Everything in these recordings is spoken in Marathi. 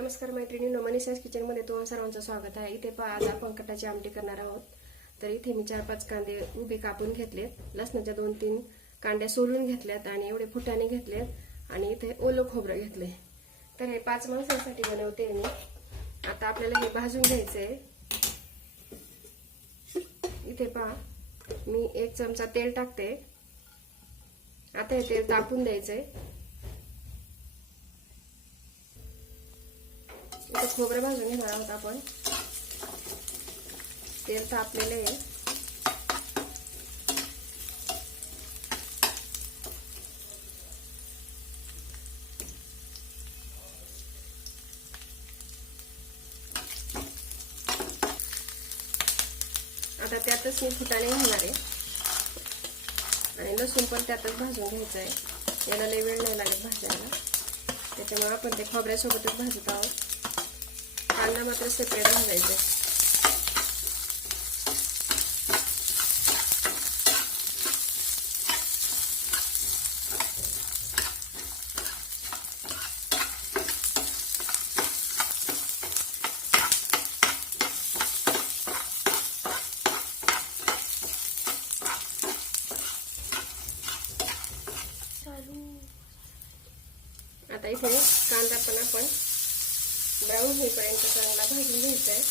नमस्कार मैत्रिणींनो मनीषास किचनमध्ये तुम्हा सर्वांचं स्वागत आहे. इथे पहा आज आपण कटाची आमटी करणार आहोत. तर इथे मी चार पाच कांदे उभे कापून घेतलेत. लसणाच्या दोन तीन कांड्या सोलून घेतल्यात आणि एवढे फुटाने घेतलेत आणि इथे ओलं खोबरं घेतले तर हे पाच माणसांसाठी बनवते मी. आता आपल्याला हे भाजून घ्यायचंय. इथे पहा मी एक चमचा तेल टाकते. आता हे तेल तापून द्यायचंय. इथं खोबरं भाजून घेणार आहोत आपण. तेल तापलेलं आहे. आता त्यातच मी फुटाणे घेणार आहे. आणि लसूण पण त्यातच भाजून घ्यायचं आहे याला लय वेळ नाही लागत भाजायला. त्याच्यामुळे आपण ते खोबऱ्यासोबतच भाजत आहोत. कांदा मात्र सेपरेट भाजायचा आता इथे कांदा पण. आपण ब्राऊन होईपर्यंत चांगला भाजून घ्यायचा आहे.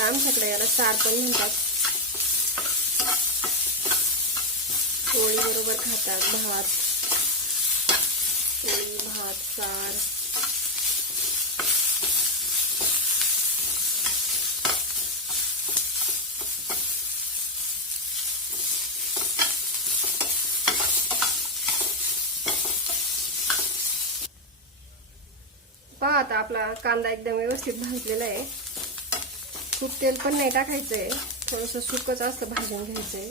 आमच्याकडे याला सार पण म्हणतात. पोळी बरोबर खातात भात. पोळी भात सार. पहा आता आपला कांदा एकदम व्यवस्थित भाजलेला आहे. खूप तेल पण नाही टाकायचंय. थोडस सुकच असतं भाजून घ्यायचंय.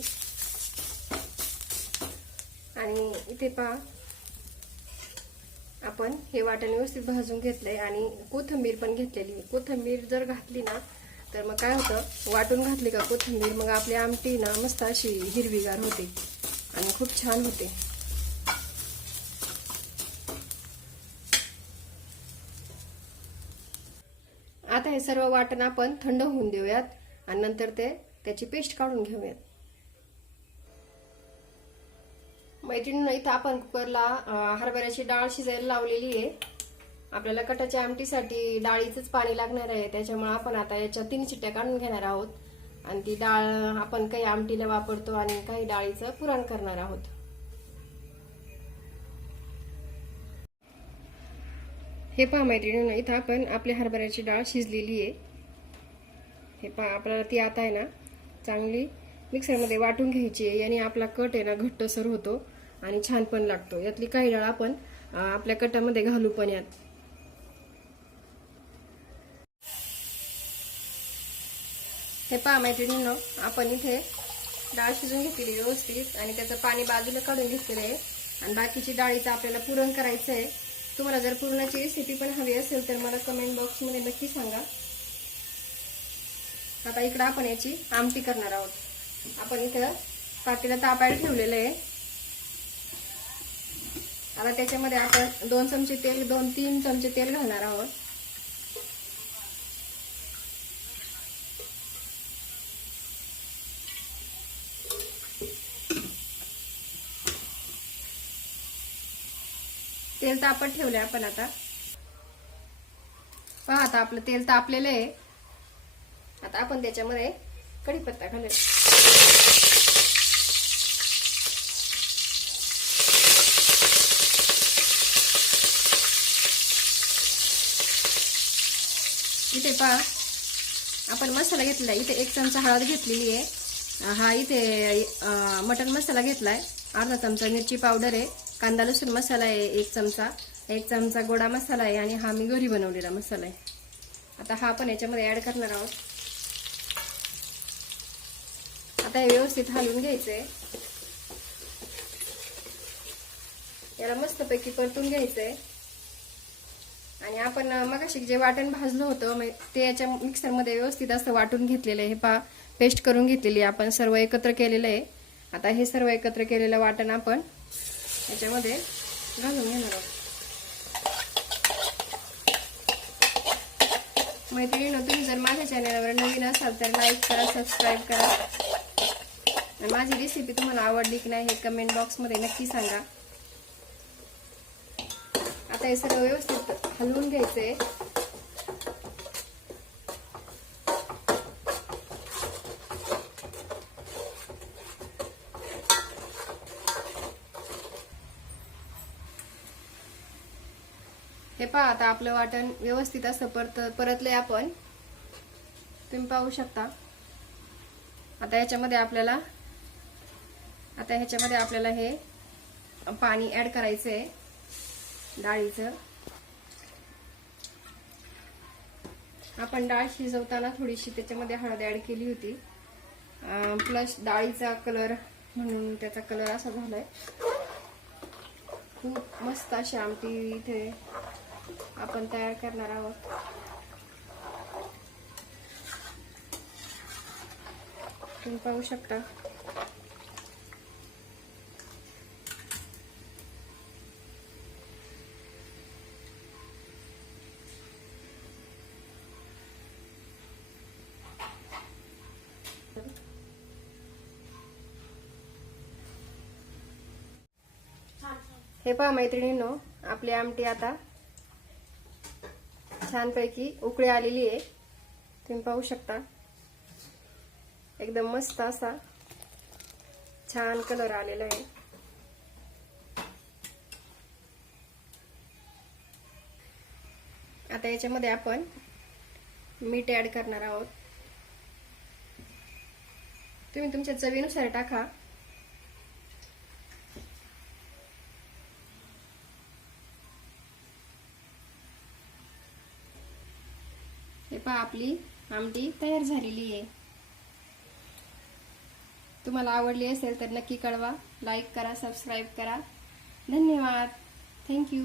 आणि इथे पहा आपण हे वाटण व्यवस्थित भाजून घेतलंय आणि कोथंबीर पण घेतलेली कोथंबीर जर घातली ना तर मग काय होतं? वाटून घातली का कोथंबीर मग आपली आमटी ना मस्त अशी हिरवीगार होते आणि खूप छान होते आता हे सर्व वाटण आपण थंड होऊन देऊयात आणि नंतर ते त्याची पेस्ट काढून घेऊयात. मैत्रिणीनं इथं आपण कुकरला हरभऱ्याची डाळ शिजायला लावलेली आहे. आपल्याला कटाच्या आमटीसाठी डाळीचंच पाणी लागणार आहे त्याच्यामुळे आपण आता याच्या तीन चिट्ट्या काढून घेणार आहोत. आणि ती डाळ आपण काही आमटीला वापरतो आणि काही डाळीचं पुरण करणार आहोत. हे पहा मैत्रिणींनो इथं आपण आपली हरभऱ्याची डाळ शिजलेली आहे. हे पहा आपल्याला ती आता आहे ना चांगली मिक्सरमध्ये वाटून घ्यायची आहे. आणि आपला कट आहे ना घट्टसर होतो आणि छान पण लागतो. यातली काही डाळ आपण आपल्या कटामध्ये घालू पण यात. हे पहा मैत्रिणींनो आपण इथे डाळ शिजून घेतलेली व्यवस्थित. आणि त्याचं पाणी बाजूला काढून घेतलेलं आहे. आणि बाकीची डाळीचं आपल्याला पुरण करायचं आहे. तुम्हाला जर पुरणाची रेसिपी पण हवी असेल तर मला कमेंट बॉक्समध्ये नक्की सांगा. आता इकडं आपण याची आमटी करणार आहोत. आपण इथं पातीला तापायला ठेवलेलं आहे. आता त्याच्यामध्ये आपण दोन चमचे तेल दोन तीन चमचे तेल घालणार आहोत. तेल तापत ठेवले आपण आता. पहा आता आपलं तेल तापलेलं आहे. आता आपण त्याच्यामध्ये कढीपत्ता घालूया. इथे पहा आपण मसाला घेतला इथे एक चमचा हळद घेतलेली आहे. हा इथे मटन मसाला घेतलाय. अर्धा चमचा मिरची पावडर आहे. कांदा लसूण मसाला आहे एक चमचा. एक चमचा गोडा मसाला आहे आणि हा मी घरी बनवलेला मसाला आहे. आता हा आपण याच्यामध्ये ॲड करणार आहोत. आता हे व्यवस्थित हलवून आहे याला मस्तपैकी परतून घ्यायचं आहे आणि आपण मगाशी जे वाटण भाजलं होतं ते याच्या मिक्सरमध्ये व्यवस्थित असं वाटून घेतलेलं आहे. हे पा पेस्ट करून घेतलेली आपण सर्व एकत्र केलेलं आहे. आता हे सर्व एकत्र केलेलं वाटण आपण याच्यामध्ये घालून घेणार आहोत. मैत्रिणीनं तुम्ही जर माझ्या चॅनलवर नवीन असाल तर लाईक करा सबस्क्राईब करा. आणि माझी रेसिपी तुम्हाला आवडली की नाही हे कमेंट बॉक्समध्ये नक्की सांगा. आता हे सगळं व्यवस्थित हलवून घ्यायचं आहे हे पहा आता आपलं वाटण व्यवस्थित असं परत परतलंय आपण. तुम्ही पाहू शकता. आता ह्याच्यामध्ये आपल्याला आता ह्याच्यामध्ये आपल्याला हे पाणी ऍड करायचं आहे डाळीचं. आपण डाळ शिजवताना थोडीशी त्याच्यामध्ये हळद ऍड केली होती. प्लस डाळीचा कलर म्हणून त्याचा कलर असा झालाय. खूप मस्त अशी आमटी इथे आपण तयार करणार आहोत. तुम्ही पाहू शकता. हे पहा मैत्रिणींनो आपली आमटी आता छानपैकी उकळी आलेली आहे. तुम्ही पाहू शकता. एकदम मस्त असा छान कलर आलेला आहे. आता याच्यामध्ये आपण मीठ ऍड करणार आहोत. तुम्ही तुमच्या चवीनुसार टाका. हे पहा आपली आमटी तयार झालेली आहे. तुम्हाला आवडली असेल तर नक्की कळवा. लाईक करा सबस्क्राईब करा. धन्यवाद. थँक्यू